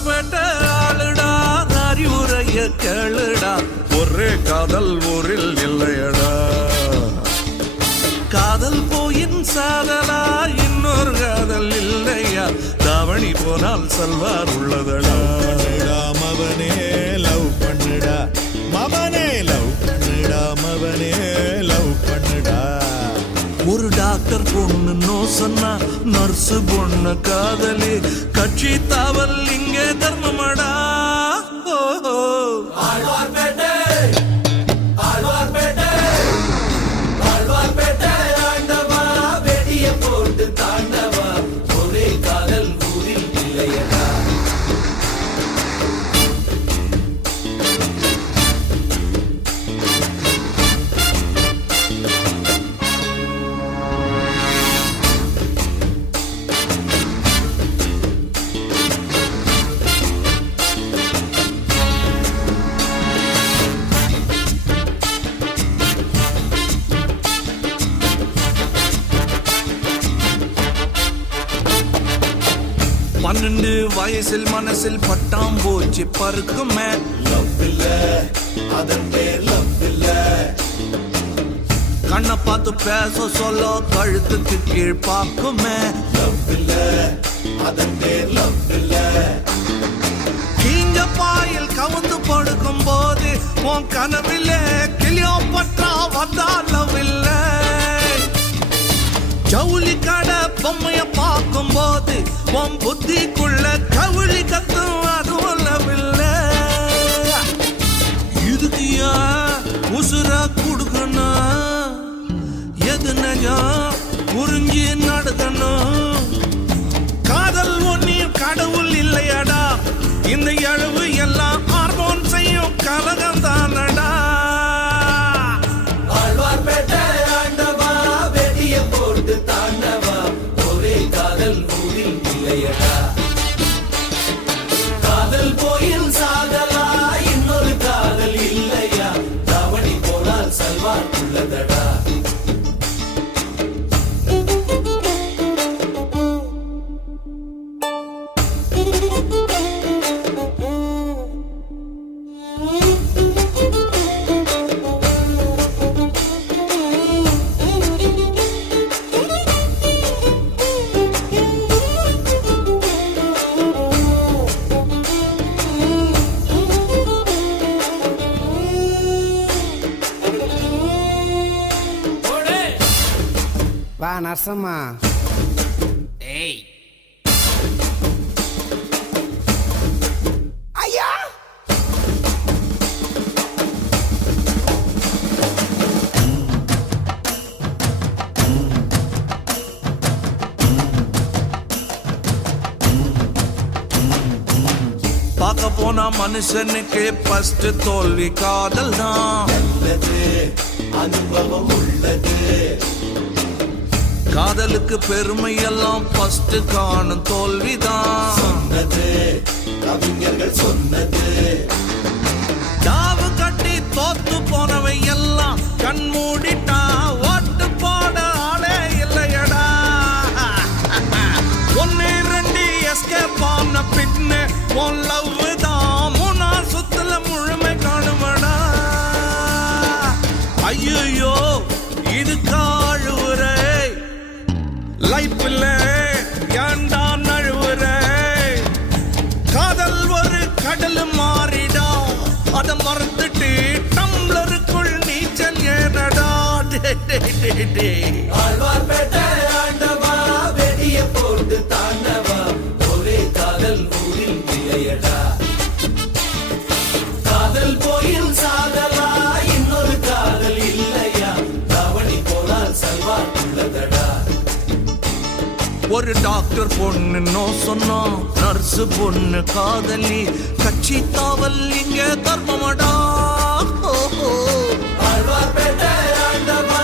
ஆழ்வார்பேட்டை ஆளுடா அறிவுரைய கேளுடா ஒரே காதல் ஊரில் இல்லையடா காதல் போயின் சாதலா இன்னொரு காதல் இல்லையா தாவணி போனால் சல்வார் உள்ளதடா மவனே லவ் பண்ணுடா மவனே லவ் பண்ணுடா மவனே லவ் பண்ணுடா ஒரு டாக்டர் பொண்ணு நோ சொன்னா நர்ஸு பொண்ணு காதலி கட்சி தாவல் இங்கே தர்மமடா ஆழ்வார்பேட்டை ஆழ்வார்பேட்டை ஆழ்வார்பேட்டை ஆண்டவா வெடிய போட்டு தாண்டவா ஒரே காதல் ஊரில் இல்லையடா பன்னெண்டு வயசில் மனசில் பட்டாம் போச்சு பருக்குமே லவ் இல்ல அதன் பேர் லவ் இல்ல கண்ணை பார்த்து பேச சொல்ல கழுத்துக்கு கீழ் பார்க்குமே லவ் இல்ல அதன் பேர் லவ் இல்ல கீஞ்ச பாயில் கவுந்து படுக்கும் போது உன் கனவிலே கிளியோ பற்றா வந்தா லவ் இல்ல ஜவுளி கடை பொம்மைய பார்க்கும் போது உன் புத்திக்குள்ள கவுளி கத்தும் அதுவும் லவ் இல்ல இதுக்கியா உசுரா கொடுக்கணும் எது நஜம் புரிஞ்சு நடக்கணும் காதல் ஒன்னியும் கடவுள் இல்லையடா இந்த எழுவு எல்லாம் ஹார்மோன் செய்யும் கலகம் தானடா ஆழ்வார்பேட்டை ஆண்டவா வெடிய போட்டு தாண்டவா ஒரே காதல் ஊரில் இல்லையடா காதல் போயில் சாதலா இன்னொரு காதல் இல்லையா தாவணி போனால் சல்வார் உள்ளதடா வா நரசம்மா ஏய் ஐயா பார்க்க போனா மனுஷனுக்கு ஃபர்ஸ்ட் தோல்வி காதல் தான் அனுபவம் உள்ளது காதலுக்கு பெருமை எல்லாம் ஃபர்ஸ்ட் காணும் தோல்விதான் சொன்னது கவிஞர்கள் சொன்னது தாவு கட்டி தோத்து போனவை எல்லாம் கண் மூடிட்டா ஓட்டு போட ஆளே இல்லையடா ஒன்னு ரெண்டு எஸ்கேப் ஆன பின்னு உன் லவ் தான் மூணா சுத்துல முழுமை காணுமடா ஐயோ இது காழுவுரை லைஃப்ல ஏண்டா நழுவுற காதல் ஒரு கடல் மாறிடா அத மறந்துட்டு டம்ளருக்குள் நீச்சல் ஏறடா ஆழ்வார்பேட்டை ஆண்டவா வெடிய போட்டு தாண்டவா ஒரே காதல் ஊரில் இல்லையடா காதல் போயில் சாதலா இன்னொரு காதல் இல்லையா தாவணி போனால் சல்வார் உள்ளதடா ஒரு டாக்டர் பொண்ணு நோ சொன்னா நர்ஸு பொண்ணு காதலி கட்சி தாவல் இங்க தர்மமடா ஆழ்வார்பேட்டை ஆண்டவா